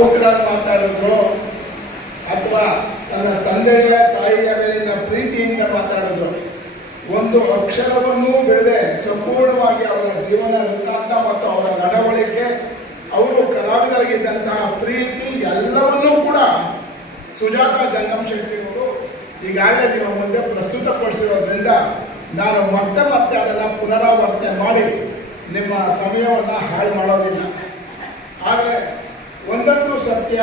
ಭಾವುಕರಾಗಿ ಮಾತಾಡಿದ್ರು ಅಥವಾ ತನ್ನ ತಂದೆಯ ತಾಯಿಯ ಮೇಲಿನ ಪ್ರೀತಿಯಿಂದ ಮಾತಾಡಿದ್ರು. ಒಂದು ಅಕ್ಷರವನ್ನು ಬಿಡದೆ ಸಂಪೂರ್ಣವಾಗಿ ಅವರ ಜೀವನ ವೃತ್ತಾಂತ ಮತ್ತು ಅವರ ನಡವಳಿಕೆ, ಅವರು ಕಲಾವಿದರಿಗಿದ್ದಂತಹ ಪ್ರೀತಿ ಎಲ್ಲವನ್ನೂ ಕೂಡ ಸುಜಾತ ಜಂಗಮ್ ಶೆಟ್ಟಿ ಅವರು ಈಗಾಗಲೇ ನಿಮ್ಮ ಮುಂದೆ ಪ್ರಸ್ತುತಪಡಿಸಿರೋದ್ರಿಂದ ನಾನು ಮತ್ತೆ ಮತ್ತೆ ಅದನ್ನು ಪುನರಾವರ್ತನೆ ಮಾಡಿ ನಿಮ್ಮ ಸಮಯವನ್ನು ಹಾಳು ಮಾಡೋದಿಲ್ಲ. ಆದರೆ ಒಂದಂತೂ ಸತ್ಯ.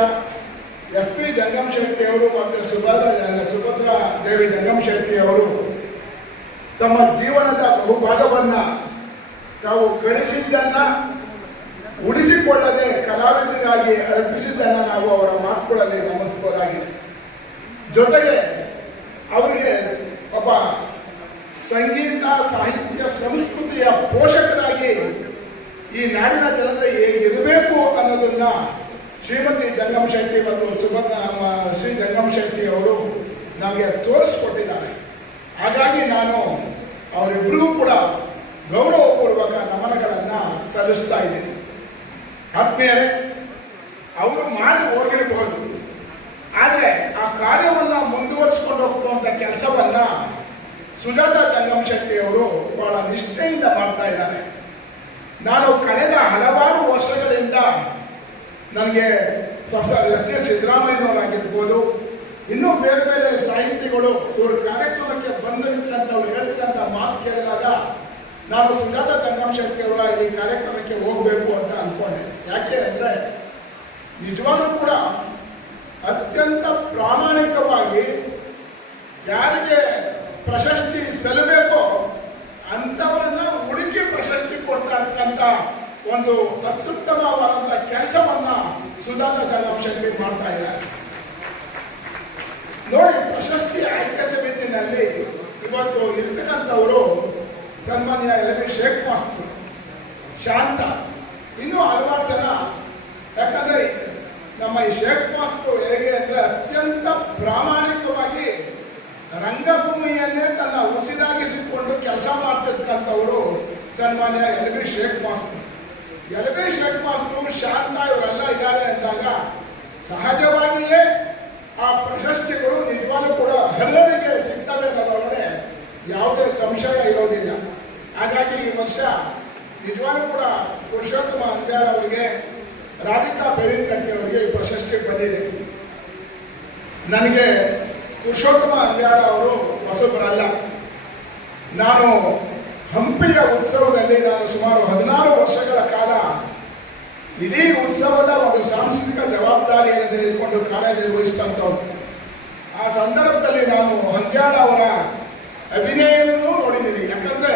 ಎಸ್ ಪಿ ಜಂಗಮ್ ಶೆಟ್ಟಿ ಅವರು ಮತ್ತು ಸುಭದ್ರ ಸುಭದ್ರ ದೇವಿ ಜಂಗಮ್ ಶೆಟ್ಟಿ ಅವರು ತಮ್ಮ ಜೀವನದ ಬಹುಭಾಗವನ್ನು ತಾವು ಗಳಿಸಿದ್ದನ್ನ ಉಳಿಸಿಕೊಳ್ಳದೆ ಕಲಾವಿದರಿಗಾಗಿ ಅರ್ಪಿಸಿದ್ದನ್ನು ನಾವು ಅವರ ಮಾತುಗಳಲ್ಲಿ ಗಮನಿಸಬಹುದಾಗಿದೆ. ಜೊತೆಗೆ ಅವರಿಗೆ ಒಬ್ಬ ಸಂಗೀತ, ಸಾಹಿತ್ಯ, ಸಂಸ್ಕೃತಿಯ ಪೋಷಕರಾಗಿ ಈ ನಾಡಿನ ಜನತೆ ಹೇಗಿರಬೇಕು ಅನ್ನೋದನ್ನ ಶ್ರೀಮತಿ ಜಂಗಮ ಶೆಟ್ಟಿ ಮತ್ತು ಸುಭದ್ರ ಶ್ರೀ ಜಂಗಮ ಶೆಟ್ಟಿ ಅವರು ನಮಗೆ ತೋರಿಸ್ಕೊಟ್ಟಿದ್ದಾರೆ. ಹಾಗಾಗಿ ನಾನು ಅವರಿಬ್ಬರಿಗೂ ಕೂಡ ಗೌರವಪೂರ್ವಕ ನಮನಗಳನ್ನು ಸಲ್ಲಿಸ್ತಾ ಇದ್ದೀನಿ. ಆತ್ಮೀಯರೇ, ಅವರು ಮಾಡಿ ಹೋಗಿರಬಹುದು. ಆದರೆ ಆ ಕಾರ್ಯವನ್ನು ಮುಂದುವರಿಸಿಕೊಂಡು ಹೋಗುವಂಥ ಕೆಲಸವನ್ನ ಸುಜಾತ ಜಂಗಮ ಶೆಟ್ಟಿಯವರು ಬಹಳ ನಿಷ್ಠೆಯಿಂದ ಮಾಡ್ತಾ ಇದ್ದಾರೆ. ನಾನು ಕಳೆದ ಹಲವಾರು ವರ್ಷಗಳಿಂದ ನನಗೆ ಪ್ರೊಫೆಸರ್ ಎಸ್ ಟಿ ಸಿದ್ದರಾಮಯ್ಯನವರಾಗಿರ್ಬೋದು, ಇನ್ನೂ ಬೇರೆ ಬೇರೆ ಸಾಹಿತಿಗಳು ಇವರು ಕಾರ್ಯಕ್ರಮಕ್ಕೆ ಬಂದಿರ್ತಕ್ಕಂಥವ್ರು ಹೇಳ್ತಕ್ಕಂಥ ಮಾತು ಕೇಳಿದಾಗ ನಾನು ಸುಜಾತ ಶೆಟ್ಟಿ ಅವರ ಈ ಕಾರ್ಯಕ್ರಮಕ್ಕೆ ಹೋಗಬೇಕು ಅಂತ ಅನ್ಕೊಂಡೆ. ಯಾಕೆ ಅಂದರೆ ನಿಜವಾಗ್ಲೂ ಕೂಡ ಅತ್ಯಂತ ಪ್ರಾಮಾಣಿಕವಾಗಿ ಯಾರಿಗೆ ಪ್ರಶಸ್ತಿ ಸಲ್ಲಬೇಕೋ ಅಂಥವರನ್ನ ಹುಡುಕಿ ಪ್ರಶಸ್ತಿ ಕೊಡ್ತಾ ಇರ್ತಕ್ಕಂಥ ಒಂದು ಅತ್ಯುತ್ತಮವಾದಂತಹ ಕೆಲಸವನ್ನ ಸುಧಾತ ಜಂಗಮ್ ಶೆಟ್ಟಿ ಮಾಡ್ತಾ ಇದ್ದಾರೆ. ನೋಡಿ, ಪ್ರಶಸ್ತಿ ಆಯ್ಕೆ ಸಮಿತಿನಲ್ಲಿ ಇವತ್ತು ಇರ್ತಕ್ಕಂಥವರು ಸನ್ಮಾನ್ಯ L B Shaikh master Shanta, ಇನ್ನೂ ಹಲವಾರು ಜನ. ಯಾಕಂದ್ರೆ ನಮ್ಮ ಈ ಶೇಖ್ ಮಾಸ್ತರ್ ಹೇಗೆ ಅಂದ್ರೆ ಅತ್ಯಂತ ಪ್ರಾಮಾಣಿಕವಾಗಿ ರಂಗಭೂಮಿಯನ್ನೇ ತನ್ನ ಉಸಿರಾಗಿಸಿಕೊಂಡು ಕೆಲಸ ಮಾಡ್ತಿರ್ತಕ್ಕಂಥವರು ಸನ್ಮಾನ್ಯ L B Shaikh Shaikh master Shanta ಇವರೆಲ್ಲ ಇದ್ದಾರೆ ಅಂದಾಗ ಸಹಜವಾಗಿಯೇ ಆ ಪ್ರಶಸ್ತಿಗಳು ನಿಜವಾಗ್ಲೂ ಕೂಡ ಎಲ್ಲರಿಗೆ ಸಿಗ್ತವೆ ಅನ್ನೋದೊಳಗಡೆ ಯಾವುದೇ ಸಂಶಯ ಇರೋದಿಲ್ಲ. ಹಾಗಾಗಿ ಈ ವರ್ಷ ನಿಜವಾಗ್ಲೂ ಕೂಡ ಪುರುಷೋತ್ತಮ ಅಂಜಾಳ ಅವರಿಗೆ, ರಾಧಿಕಾ ಬೆರಿನ್ಕಟ್ಟಿ ಅವರಿಗೆ ಈ ಪ್ರಶಸ್ತಿ ಬಂದಿದೆ. ನನಗೆ ಪುರುಷೋತ್ತಮ ಅಂಜಾಳ ಅವರು ಹೊಸಬರಲ್ಲ. ನಾನು ಹಂಪಿಯ ಉತ್ಸವದಲ್ಲಿ ನಾನು ಸುಮಾರು ಹದಿನಾರು ವರ್ಷಗಳ ಕಾಲ ಇಡೀ ಉತ್ಸವದ ಒಂದು ಸಾಂಸ್ಕೃತಿಕ ಜವಾಬ್ದಾರಿಯನ್ನು ತೆಗೆದುಕೊಂಡು ಕಾರ್ಯನಿರ್ವಹಿಸಿದಂಥವ್ರು. ಆ ಸಂದರ್ಭದಲ್ಲಿ ನಾನು ಹಂದ್ಯಾಳ ಅವರ ಅಭಿನಯನೂ ನೋಡಿದ್ದೀನಿ. ಯಾಕಂದ್ರೆ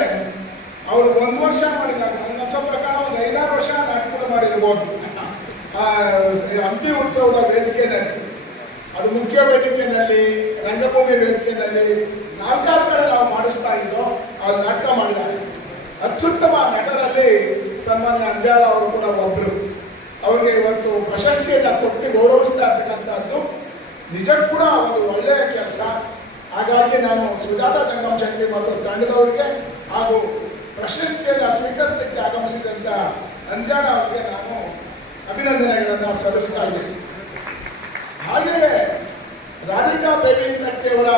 ಅವರು ಒಂದು ವರ್ಷ ಮಾಡಿದ್ದಾರೆ ನನ್ನ ಪ್ರಕಾರ ಒಂದು ಐದಾರು ವರ್ಷ ನಾಟಕ ಮಾಡಿರ್ಬೋದು. ಆ, ಹಂಪಿ ಉತ್ಸವದ ವೇದಿಕೆಯಲ್ಲಿ, ಅದು ಮುಖ್ಯ ವೇದಿಕೆಯಲ್ಲಿ, ರಂಗಭೂಮಿ ವೇದಿಕೆಯಲ್ಲಿ ನಾಲ್ಕಾರು ಕಡೆ ನಾವು ಮಾಡಿಸ್ತಾ ಇದ್ದೋ ಅದು ನಾಟಕ ಮಾಡಿದ್ದಾರೆ. ಅತ್ಯುತ್ತಮ ನಟರಲ್ಲಿ ಸನ್ಮಾನ್ಯ ಅಂಜಾಲ ಅವರು ಕೂಡ ಒಬ್ಬರು ಅವರಿಗೆ ಇವತ್ತು ಪ್ರಶಸ್ತಿಯನ್ನು ಕೊಟ್ಟು ಗೌರವಿಸ್ತಾ ಇರ್ತಕ್ಕಂಥದ್ದು ನಿಜಕ್ಕೂ ಕೂಡ ಒಂದು ಒಳ್ಳೆಯ ಕೆಲಸ. ಹಾಗಾಗಿ ನಾನು ಸುಜಾತ ಜಂಗಮ್ ಶೆಟ್ಟಿ ಮತ್ತು ತಂಡದವರಿಗೆ ಹಾಗೂ ಪ್ರಶಸ್ತಿಯನ್ನು ಸ್ವೀಕರಿಸಲಿಕ್ಕೆ ಆಗಮಿಸಿದಂಥ ಅಂಜಾಣ ಅವರಿಗೆ ನಾನು ಅಭಿನಂದನೆಗಳನ್ನು ಸಲ್ಲಿಸ್ತಾ ಇದ್ದೀನಿ. ಹಾಗೆಯೇ ರಾಧಿಕಾ ಬೇಬಿ ಕಟ್ಟಿಯವರ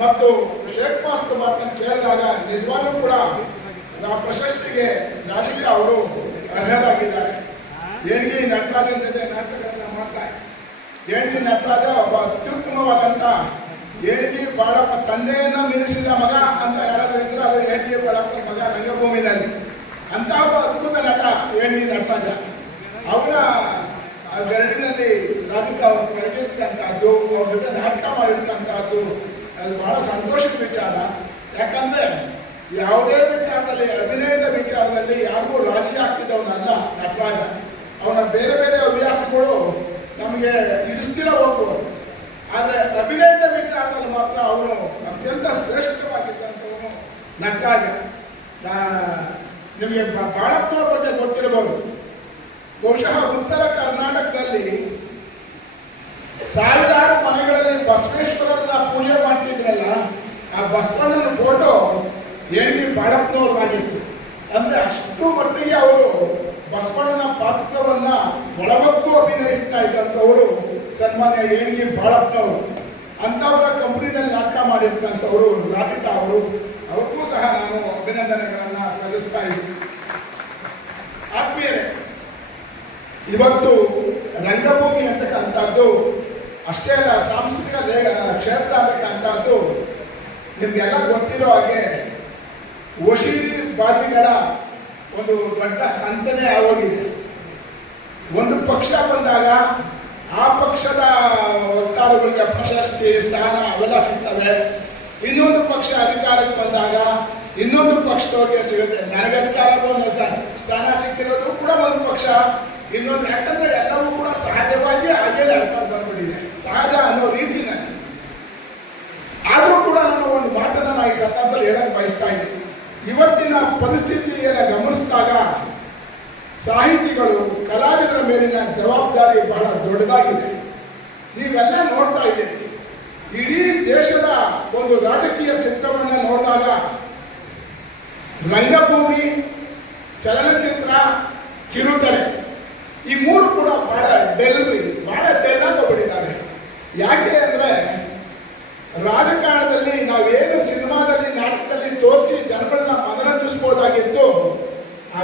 ಮತ್ತು ಶೇಖ್ ಮಾಸ್ತ ಮಾತನ್ನು ಕೇಳಿದಾಗ ನಿಜವಾಗ್ಲೂ ಕೂಡ ಆ ಪ್ರಶಸ್ತಿಗೆ ರಾಧಿಕಾ ಅವರು ಅರ್ಹರಾಗಿದ್ದಾರೆ. ಏಣಿಗೆ ನಟರಾಜನ ಜೊತೆ ನಾಟಕಗಳನ್ನ ಮಾಡ್ತಾರೆ ಏಣಿಗೆ ನಟರಾಜ ಒಬ್ಬ ಅತ್ಯುತ್ತಮವಾದಂಥ ಏಣಿಗೆ ಬಾಳಪ್ಪ ತಂದೆಯನ್ನು ಮೀರಿಸಿದ ಮಗ ಅಂತ ಯಾರಾದರೂ ಇದ್ರೆ ಅದು ಏಣಿಗೆ ಬಾಳಪ್ಪನ ಮಗ ರಂಗಭೂಮಿನಲ್ಲಿ. ಅಂತ ಒಬ್ಬ ಅದ್ಭುತ ನಟ ಏಣಿ ನಟರಾಜ. ಅವರ ಆ ಗರಡಿನಲ್ಲಿ ರಾಧಿಕಾ ಅವರು ಬೆಳಗಿರ್ತಕ್ಕಂಥದ್ದು ಅವ್ರ ಜೊತೆ ನಾಟಕ ಮಾಡಿರ್ತಕ್ಕಂಥದ್ದು ಅದು ಬಹಳ ಸಂತೋಷದ ವಿಚಾರ. ಯಾಕಂದ್ರೆ ಯಾವುದೇ ವಿಚಾರದಲ್ಲಿ, ಅಭಿನಯದ ವಿಚಾರದಲ್ಲಿ ಯಾರಿಗೂ ರಾಜಿ ಆಗ್ತಿದ್ದವನಲ್ಲ ನಟರಾಜ. ಅವನ ಬೇರೆ ಬೇರೆ ಹವ್ಯಾಸಗಳು ನಮಗೆ ಇಡಿಸ್ತಿರ ಹೋಗ್ಬೋದು. ಆದರೆ ಅಭಿನಯದ ವಿಚಾರದಲ್ಲಿ ಮಾತ್ರ ಅವನು ಅತ್ಯಂತ ಶ್ರೇಷ್ಠವಾಗಿದ್ದಂಥವನು ನಟರಾಜ. ನಿಮಗೆ ಬ- ಬಗ್ಗೆ ಗೊತ್ತಿರಬಹುದು ಅಷ್ಟು ಮಟ್ಟಿಗೆ ಅವರು ಬಸವಣ್ಣನ ಪಾತ್ರವನ್ನ ಒಳಗಕ್ಕೂ ಅಭಿನಯಿಸ್ತಾ ಇದ್ದಂಥವರು ಸನ್ಮಾನ್ಯ ಏಣಿಗೆ ಬಾಳಪ್ಪನವರು. ಅಂಥವರ ಕಂಪನಿನಲ್ಲಿ ನಾಟಕ ಮಾಡಿರ್ತಕ್ಕಂಥವರು ರಾಧಿತಾ ಅವರು. ಅವ್ರಿಗೂ ಸಹ ನಾನು ಅಭಿನಂದನೆಗಳನ್ನ ಸಲ್ಲಿಸ್ತಾ ಇದ್ದೀನಿ. ಆತ್ಮೀಯರೇ, ಇವತ್ತು ರಂಗಭೂಮಿ ಅಂತಕ್ಕಂಥದ್ದು ಅಷ್ಟೇ ಅಲ್ಲ, ಸಾಂಸ್ಕೃತಿಕ ಲೇ, ಕ್ಷೇತ್ರ ಅಂತಕ್ಕಂಥದ್ದು ನಿಮಗೆಲ್ಲ ಗೊತ್ತಿರೋ ಹಾಗೆ ವಶೀರಿ ಬಾಜಿಗಳ ಒಂದು ದೊಡ್ಡ ಸಂತನೆ ಆಗೋಗಿದೆ. ಒಂದು ಪಕ್ಷ ಬಂದಾಗ ಆ ಪಕ್ಷದ ವಕ್ತಾರಗಳಿಗೆ ಪ್ರಶಸ್ತಿ ಸ್ಥಾನ ಅವೆಲ್ಲ ಸಿಗ್ತವೆ. ಇನ್ನೊಂದು ಪಕ್ಷ ಅಧಿಕಾರಕ್ಕೆ ಬಂದಾಗ ಇನ್ನೊಂದು ಪಕ್ಷದವ್ರಿಗೆ ಸಿಗುತ್ತೆ. ನನಗೆ ಅಧಿಕಾರ ಬಂದ ಸ್ಥಾನ ಸಿಕ್ಕಿರೋದು ಕೂಡ ಒಂದು ಪಕ್ಷ. ಇನ್ನೊಂದು ಯಾಕಂದ್ರೆ ಎಲ್ಲವೂ ಕೂಡ ಸಹಜವಾಗಿ ಹಾಗೆ ನಡ್ಕೊಂಡು ಬಂದ್ಬಿಟ್ಟಿದೆ. ಸಹಜ ಅನ್ನೋ ರೀತಿನ ಆದರೂ ಕೂಡ ನಾನು ಒಂದು ಮಾತನ್ನ ನಾನು ಈ ಸಂದರ್ಭದಲ್ಲಿ ಹೇಳಕ್ ಬಯಸ್ತಾ ಇದ್ದೀನಿ. ಇವತ್ತಿನ ಪರಿಸ್ಥಿತಿಯನ್ನು ಗಮನಿಸಿದಾಗ ಸಾಹಿತಿಗಳು ಕಲಾವಿದರ ಮೇಲಿನ ಜವಾಬ್ದಾರಿ ಬಹಳ ದೊಡ್ಡದಾಗಿದೆ. ನೀವೆಲ್ಲ ನೋಡ್ತಾ ಇದ್ದೀರಿ. ಇಡೀ ದೇಶದ ಒಂದು ರಾಜಕೀಯ ಚಿತ್ರವನ್ನು ನೋಡಿದಾಗ ರಂಗಭೂಮಿ, ಚಲನಚಿತ್ರ, ಕಿರುತೆರೆ ಈ ಮೂರು ಕೂಡ ಬಹಳ ಡೆಲ್ರಿ, ಬಹಳ ಡೆಲ್ ಆಗೋಗ್ಬಿಟ್ಟಿದ್ದಾರೆ ಯಾಕೆ ಅಂದರೆ ರಾಜಕಾರಣದಲ್ಲಿ ನಾವೇನು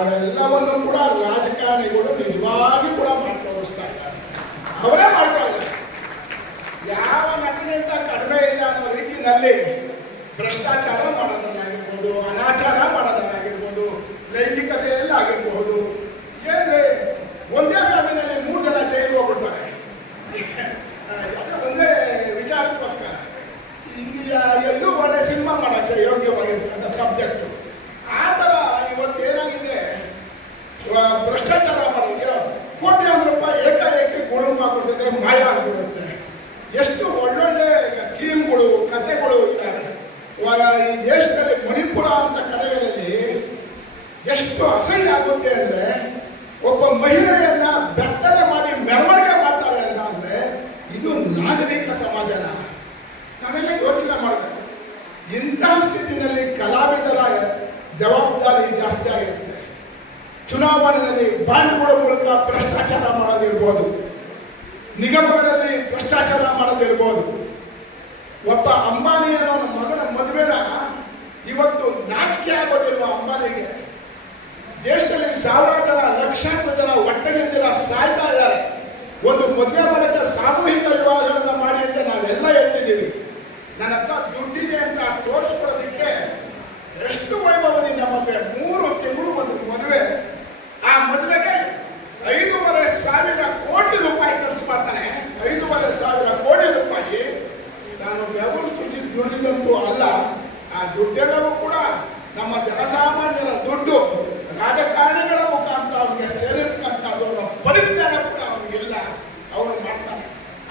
ಅವೆಲ್ಲವನ್ನು ಕೂಡ ರಾಜಕಾರಣಿಗಳು ನಿಜವಾಗಿ ಕೂಡ ತೋರಿಸ್ತಾ ಇದ್ದಾರೆ. ಅವರೇ ಮಾಡ್ತಾ ಇದ್ದಾರೆ ಯಾವ ನಟನೆಯಿಂದ ಕಡಿಮೆ ಇಲ್ಲ ಅನ್ನೋ ರೀತಿಯಲ್ಲಿ ಭ್ರಷ್ಟಾಚಾರ ಮಾಡೋದನ್ನಾಗಿರ್ಬೋದು ಅನಾಚಾರ ಮಾಡೋದನ್ನಾಗಿರ್ಬೋದು ಎಷ್ಟು ಅಸಹ್ಯ ಆಗುತ್ತೆ ಅಂದ್ರೆ ಒಬ್ಬ ಮಹಿಳೆಯನ್ನ ಬೆತ್ತಲೆ ಮಾಡಿ ಮೆರವಣಿಗೆ ಮಾಡ್ತಾರೆ ಅಂತ ಅಂದ್ರೆ ಇದು ನಾಗರಿಕ ಸಮಾಜನ. ನಾವೆಲ್ಲ ಯೋಚನೆ ಮಾಡಬೇಕು. ಇಂತಹ ಸ್ಥಿತಿನಲ್ಲಿ ಕಲಾವಿದರ ಜವಾಬ್ದಾರಿ ಜಾಸ್ತಿ ಆಗಿರ್ತದೆ. ಚುನಾವಣೆಯಲ್ಲಿ ಬಾಂಡ್ಗಳ ಮೂಲಕ ಭ್ರಷ್ಟಾಚಾರ ಮಾಡೋದಿರ್ಬೋದು. ನಿಗಮಗಳಲ್ಲಿ ಭ್ರಷ್ಟಾಚಾರ ಮಾಡೋದಿರ್ಬೋದು. ಒಬ್ಬ ಅಂಬಾನಿ ಅನ್ನೋ ಮಗನ ಮದುವೆನ ಇವತ್ತು ನಾಚಿಕೆ ಆಗೋದಿಲ್ವಾ ಅಂಬಾನಿಗೆ? ಸಾವಿರಾರು ಜನ ಲಕ್ಷಾಂತರ ಜನ ಒಟ್ಟಿಗೆ ಜನ ಸಾಯ್ತಾ ಇದ್ದಾರೆ. ಒಂದು ಮದುವೆ ಮಾಡಕ್ಕೆ ಸಾಮೂಹಿಕ ವಿವಾಹಗಳನ್ನ ಮಾಡಿ ಅಂತ ನಾವೆಲ್ಲ ಹೇಳ್ತಿದ್ದೀವಿ. ನನ್ನ ಹತ್ರ ದುಡ್ಡಿದೆ ಅಂತ ತೋರಿಸ್ಕೊಡೋದಕ್ಕೆ ಎಷ್ಟು ವೈಭವನಿ ನಮಗೆ ಮೂರು ತಿಂಗಳು ಒಂದು ಮದುವೆ ಆ ಮದುವೆಗೆ ಐದೂವರೆ ಸಾವಿರ ಕೋಟಿ ರೂಪಾಯಿ ಖರ್ಚು ಮಾಡ್ತಾನೆ ಐದೂವರೆ ಸಾವಿರ ಕೋಟಿ ರೂಪಾಯಿ ನಾನು ಬೆವರು ಸೂಚಿ ದುಡಿದಂತೂ ಅಲ್ಲ ಆ ದುಡ್ಡೆಲ್ಲವೂ ಕೂಡ ನಮ್ಮ ಜನಸಾಮಾನ್ಯರ ದುಡ್ಡು ರಾಜಕಾರಣಿಗಳ ಮುಖಾಂತರ ಅವನಿಗೆ ಸೇರಿರ್ತಕ್ಕಂಥದ್ದು ಅನ್ನೋ ಪರಿಜ್ಞಾನ ಕೂಡ ಅವನಿಗಿಲ್ಲ ಅವನು ಮಾಡ್ತಾನೆ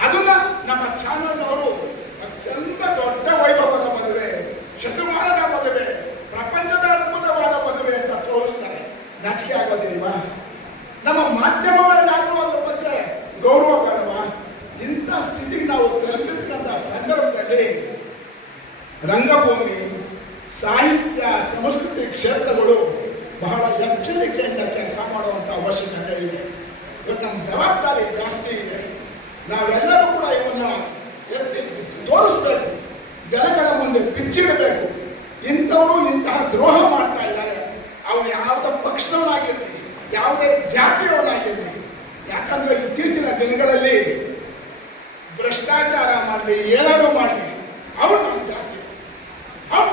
ಅದನ್ನ ನಮ್ಮ ಚಾನಲ್ನವರು ಅತ್ಯಂತ ದೊಡ್ಡ ವೈಭವದ ಮದುವೆ ಶತಮಾನದ ಮದುವೆ ಪ್ರಪಂಚದ ಅದ್ಭುತವಾದ ಮದುವೆ ಅಂತ ತೋರಿಸ್ತಾರೆ ನಾಚಿಕೆ ಆಗೋದಿಲ್ವಾ ನಮ್ಮ ಮಾಧ್ಯಮಗಳಿಗಾದ್ರೂ ಅದ್ರ ಬಗ್ಗೆ ಗೌರವ ಬೇಡವಾ ಇಂಥ ಸ್ಥಿತಿಗೆ ನಾವು ತಲುಪಿರ್ತಕ್ಕಂಥ ಸಂದರ್ಭದಲ್ಲಿ ರಂಗಭೂಮಿ, ಸಾಹಿತ್ಯ, ಸಂಸ್ಕೃತಿ ಕ್ಷೇತ್ರಗಳು ಬಹಳ ಎಚ್ಚರಿಕೆಯಿಂದ ಕೆಲಸ ಮಾಡುವಂಥ ಅವಶ್ಯಕತೆ ಇದೆ. ಇವತ್ತು ನಮ್ಮ ಜವಾಬ್ದಾರಿ ಜಾಸ್ತಿ ಇದೆ. ನಾವೆಲ್ಲರೂ ಕೂಡ ಇವನ್ನ ಎತ್ತಿ ತೋರಿಸ್ಬೇಕು. ಜನಗಳ ಮುಂದೆ ಬಿಚ್ಚಿಡಬೇಕು. ಇಂಥವರು ಇಂತಹ ದ್ರೋಹ ಮಾಡ್ತಾ ಇದ್ದಾರೆ. ಅವ್ರು ಯಾವುದೇ ಪಕ್ಷದವನಾಗಿರಲಿ ಯಾವುದೇ ಜಾತಿಯವನಾಗಿರಲಿ ಯಾಕಂದ್ರೆ ಇತ್ತೀಚಿನ ದಿನಗಳಲ್ಲಿ ಭ್ರಷ್ಟಾಚಾರ ಮಾಡಲಿ ಏನಾದರೂ ಮಾಡಲಿ ಅವ್ರು ನಮ್ಮ ಜಾತಿ. ಅವ್ನು